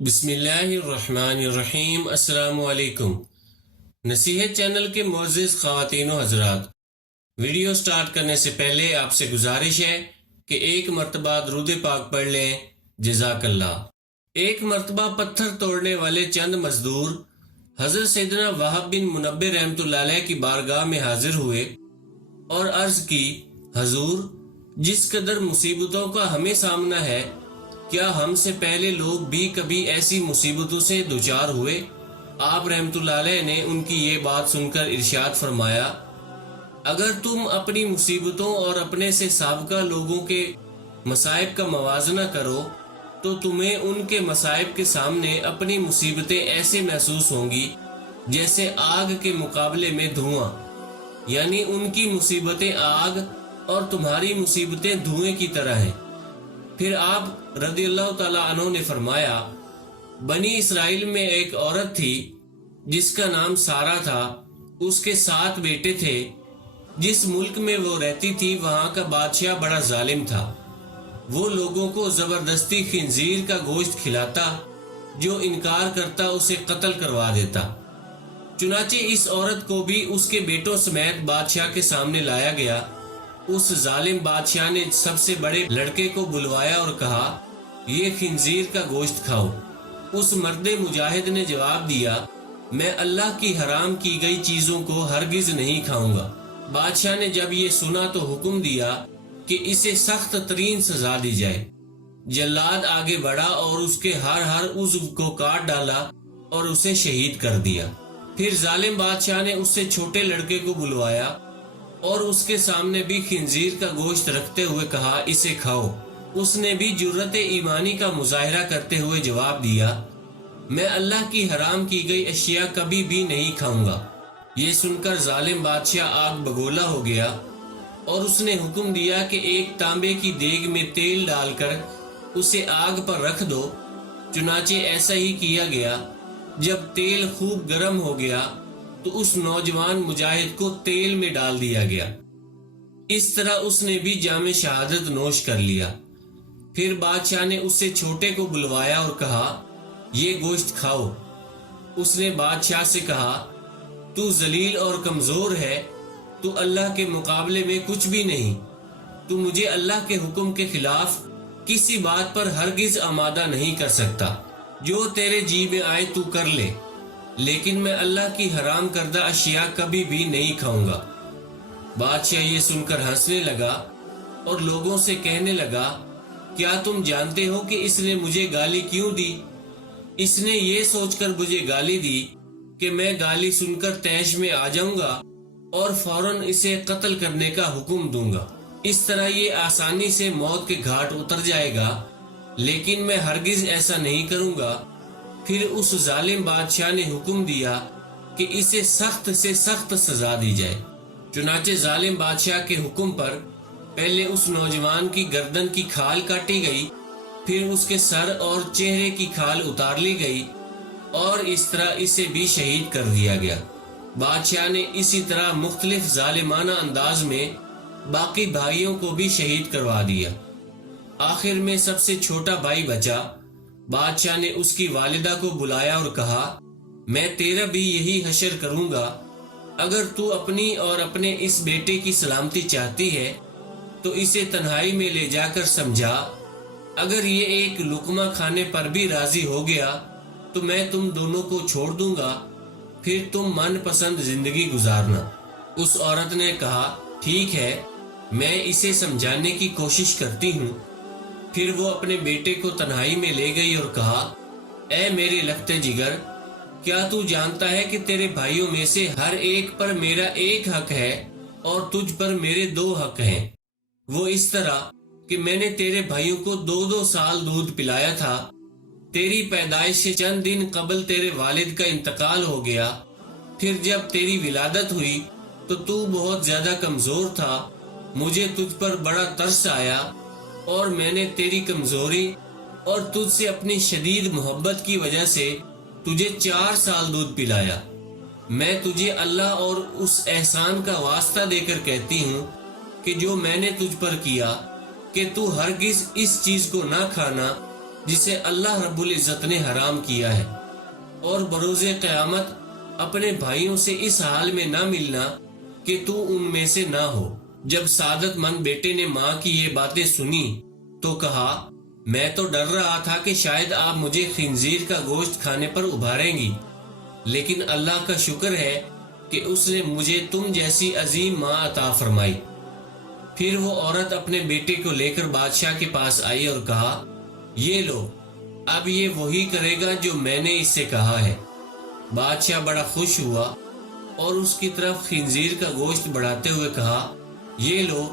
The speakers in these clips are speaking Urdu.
بسم اللہ الرحمن الرحیم۔ السلام علیکم۔ نصیحت چینل کے معزز خواتین و حضرات، ویڈیو سٹارٹ کرنے سے پہلے آپ سے گزارش ہے کہ ایک مرتبہ درود پاک پڑھ لیں۔ جزاک اللہ۔ ایک مرتبہ پتھر توڑنے والے چند مزدور حضرت سیدنا وہب بن منبہ رحمۃ اللہ علیہ کی بارگاہ میں حاضر ہوئے اور عرض کی، حضور، جس قدر مصیبتوں کا ہمیں سامنا ہے، کیا ہم سے پہلے لوگ بھی کبھی ایسی مصیبتوں سے دوچار ہوئے؟ آپ رحمت اللہ علیہ نے ان کی یہ بات سن کر ارشاد فرمایا، اگر تم اپنی مصیبتوں اور اپنے سے سابقہ لوگوں کے مصائب کا موازنہ کرو تو تمہیں ان کے مصائب کے سامنے اپنی مصیبتیں ایسے محسوس ہوں گی جیسے آگ کے مقابلے میں دھواں، یعنی ان کی مصیبتیں آگ اور تمہاری مصیبتیں دھوئیں کی طرح ہیں۔ پھر آپ رضی اللہ تعالیٰ عنہ نے فرمایا، بنی اسرائیل میں ایک عورت تھی جس کا نام سارہ تھا، اس کے 7 بیٹے تھے۔ جس ملک میں وہ رہتی تھی وہاں کا بادشاہ بڑا ظالم تھا، وہ لوگوں کو زبردستی خنزیر کا گوشت کھلاتا، جو انکار کرتا اسے قتل کروا دیتا۔ چنانچہ اس عورت کو بھی اس کے بیٹوں سمیت بادشاہ کے سامنے لایا گیا۔ اس ظالم بادشاہ نے سب سے بڑے لڑکے کو بلوایا اور کہا، یہ خنزیر کا گوشت کھاؤ۔ اس مرد مجاہد نے جواب دیا، میں اللہ کی حرام کی گئی چیزوں کو ہرگز نہیں کھاؤں گا۔ بادشاہ نے جب یہ سنا تو حکم دیا کہ اسے سخت ترین سزا دی جائے۔ جلاد آگے بڑھا اور اس کے ہر عضو کو کاٹ ڈالا اور اسے شہید کر دیا۔ پھر ظالم بادشاہ نے اس سے چھوٹے لڑکے کو بلوایا اور اس کے سامنے بھی خنزیر کا گوشت رکھتے ہوئے کہا، اسے کھاؤ۔ اس نے بھی جرأت ایمانی کا مظاہرہ کرتے ہوئے جواب دیا، میں اللہ کی حرام کی گئی اشیاء کبھی بھی نہیں کھاؤں گا۔ یہ سن کر ظالم بادشاہ آگ بگولا ہو گیا اور اس نے حکم دیا کہ ایک تانبے کی دیگ میں تیل ڈال کر اسے آگ پر رکھ دو۔ چنانچہ ایسا ہی کیا گیا۔ جب تیل خوب گرم ہو گیا تو اس نوجوان مجاہد کو تیل میں ڈال دیا گیا۔ اس طرح اس نے بھی جام شہادت نوش کر لیا۔ پھر بادشاہ نے اس سے چھوٹے کو بلوایا اور کہا، یہ گوشت کھاؤ۔ اس نے بادشاہ سے کہا، تو ذلیل اور کمزور ہے، تو اللہ کے مقابلے میں کچھ بھی نہیں، تو مجھے اللہ کے حکم کے خلاف کسی بات پر ہرگز آمادہ نہیں کر سکتا۔ جو تیرے جی میں آئے تو کر لے، لیکن میں اللہ کی حرام کردہ اشیاء کبھی بھی نہیں کھاؤں گا۔ بادشاہ یہ سن کر ہنسنے لگا اور لوگوں سے کہنے لگا، کیا تم جانتے ہو کہ اس نے مجھے گالی کیوں دی؟ اس نے یہ سوچ کر مجھے گالی دی کہ میں گالی سن کر طیش میں آ جاؤں گا اور فوراً اسے قتل کرنے کا حکم دوں گا۔ اس طرح یہ آسانی سے موت کے گھاٹ اتر جائے گا، لیکن میں ہرگز ایسا نہیں کروں گا۔ پھر اس ظالم بادشاہ نے حکم دیا کہ اسے سخت سے سخت سزا دی جائے۔ چنانچہ ظالم بادشاہ کے حکم پر پہلے اس نوجوان کی گردن کی کھال کاٹی گئی، پھر اس کے سر اور چہرے کی کھال اتار لی گئی اور اس طرح اسے بھی شہید کر دیا گیا۔ بادشاہ نے اسی طرح مختلف ظالمانہ انداز میں باقی بھائیوں کو بھی شہید کروا دیا۔ آخر میں سب سے چھوٹا بھائی بچا۔ بادشاہ نے اس کی والدہ کو بلایا اور کہا، میں تیرا بھی یہی حشر کروں گا۔ اگر تو اپنی اور اپنے اس بیٹے کی سلامتی چاہتی ہے تو اسے تنہائی میں لے جا کر سمجھا۔ اگر یہ ایک لقمہ کھانے پر بھی راضی ہو گیا تو میں تم دونوں کو چھوڑ دوں گا، پھر تم من پسند زندگی گزارنا۔ اس عورت نے کہا، ٹھیک ہے، میں اسے سمجھانے کی کوشش کرتی ہوں۔ پھر وہ اپنے بیٹے کو تنہائی میں لے گئی اور کہا، اے میرے لختے جگر، کیا تو جانتا ہے کہ تیرے بھائیوں میں سے ہر ایک پر میرا ایک حق ہے اور تجھ پر میرے 2 حق ہیں؟ وہ اس طرح کہ میں نے تیرے بھائیوں کو 2 سال دودھ پلایا تھا۔ تیری پیدائش سے چند دن قبل تیرے والد کا انتقال ہو گیا۔ پھر جب تیری ولادت ہوئی تو بہت زیادہ کمزور تھا۔ مجھے تجھ پر بڑا ترس آیا اور میں نے تیری کمزوری اور تجھ سے اپنی شدید محبت کی وجہ سے تجھے 4 سال دودھ پلایا۔ میں تجھے اللہ اور اس احسان کا واسطہ دے کر کہتی ہوں کہ جو میں نے تجھ پر کیا، کہ تو ہرگز اس چیز کو نہ کھانا جسے اللہ رب العزت نے حرام کیا ہے، اور بروز قیامت اپنے بھائیوں سے اس حال میں نہ ملنا کہ تو ان میں سے نہ ہو۔ جب سعادت مند بیٹے نے ماں کی یہ باتیں سنی تو کہا، میں تو ڈر رہا تھا کہ شاید آپ مجھے خنزیر کا گوشت کھانے پر ابھاریں گی، لیکن اللہ کا شکر ہے کہ اس نے مجھے تم جیسی عظیم ماں عطا فرمائی۔ پھر وہ عورت اپنے بیٹے کو لے کر بادشاہ کے پاس آئی اور کہا، یہ لو، اب یہ وہی کرے گا جو میں نے اس سے کہا ہے۔ بادشاہ بڑا خوش ہوا اور اس کی طرف خنزیر کا گوشت بڑھاتے ہوئے کہا، یہ لو،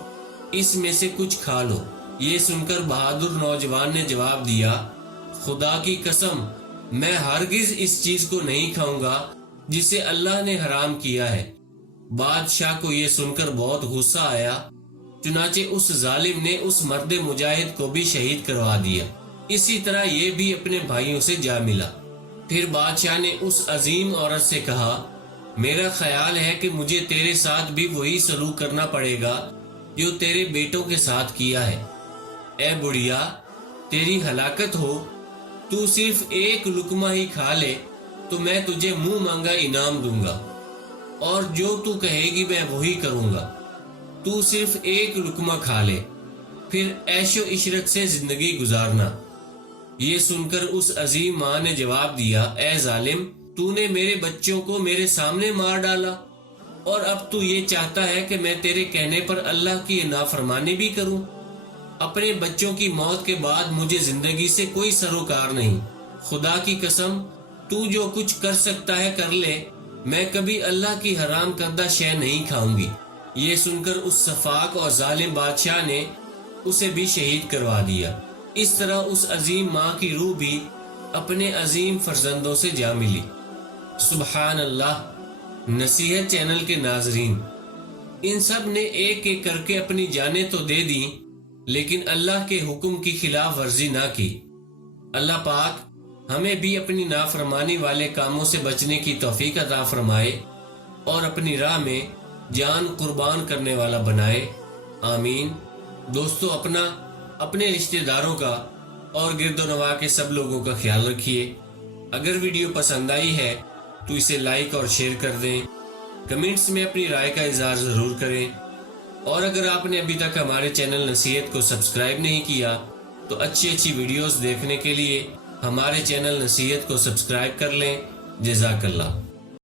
اس میں سے کچھ کھا لو۔ یہ سن کر بہادر نوجوان نے جواب دیا، خدا کی قسم، میں ہرگز اس چیز کو نہیں کھاؤں گا جسے اللہ نے حرام کیا ہے۔ بادشاہ کو یہ سن کر بہت غصہ آیا، چنانچہ اس ظالم نے اس مرد مجاہد کو بھی شہید کروا دیا۔ اسی طرح یہ بھی اپنے بھائیوں سے جا ملا۔ پھر بادشاہ نے اس عظیم عورت سے کہا، میرا خیال ہے کہ مجھے تیرے ساتھ بھی وہی سلوک کرنا پڑے گا جو تیرے بیٹوں کے ساتھ کیا ہے۔ اے بڑھیا، تیری ہلاکت ہو، تو صرف ایک لقمہ ہی کھا لے تو میں تجھے منہ مانگا انعام دوں گا، اور جو تو کہے گی میں وہی کروں گا۔ تو صرف ایک لقمہ کھا لے، پھر عیش و عشرت سے زندگی گزارنا۔ یہ سن کر اس عظیم ماں نے جواب دیا، اے ظالم، تو نے میرے بچوں کو میرے سامنے مار ڈالا، اور اب تو یہ چاہتا ہے کہ میں تیرے کہنے پر اللہ کی نافرمانی بھی کروں۔ اپنے بچوں کی موت کے بعد مجھے زندگی سے کوئی سروکار نہیں۔ خدا کی قسم، تو جو کچھ کر سکتا ہے کر لے، میں کبھی اللہ کی حرام کردہ شے نہیں کھاؤں گی۔ یہ سن کر اس سفاک اور ظالم بادشاہ نے اسے بھی شہید کروا دیا۔ اس طرح اس عظیم ماں کی روح بھی اپنے عظیم فرزندوں سے جا ملی۔ سبحان اللہ۔ نصیحت چینل کے ناظرین، ان سب نے ایک ایک کر کے اپنی جانیں تو دے دیں، لیکن اللہ کے حکم کی خلاف ورزی نہ کی۔ اللہ پاک ہمیں بھی اپنی نافرمانی والے کاموں سے بچنے کی توفیق عطا فرمائے اور اپنی راہ میں جان قربان کرنے والا بنائے، آمین۔ دوستو، اپنے رشتہ داروں کا اور گرد و نواح کے سب لوگوں کا خیال رکھیے۔ اگر ویڈیو پسند آئی ہے تو اسے لائک اور شیئر کر دیں، کمنٹس میں اپنی رائے کا اظہار ضرور کریں، اور اگر آپ نے ابھی تک ہمارے چینل نصیحت کو سبسکرائب نہیں کیا تو اچھی ویڈیوز دیکھنے کے لیے ہمارے چینل نصیحت کو سبسکرائب کر لیں۔ جزاک اللہ۔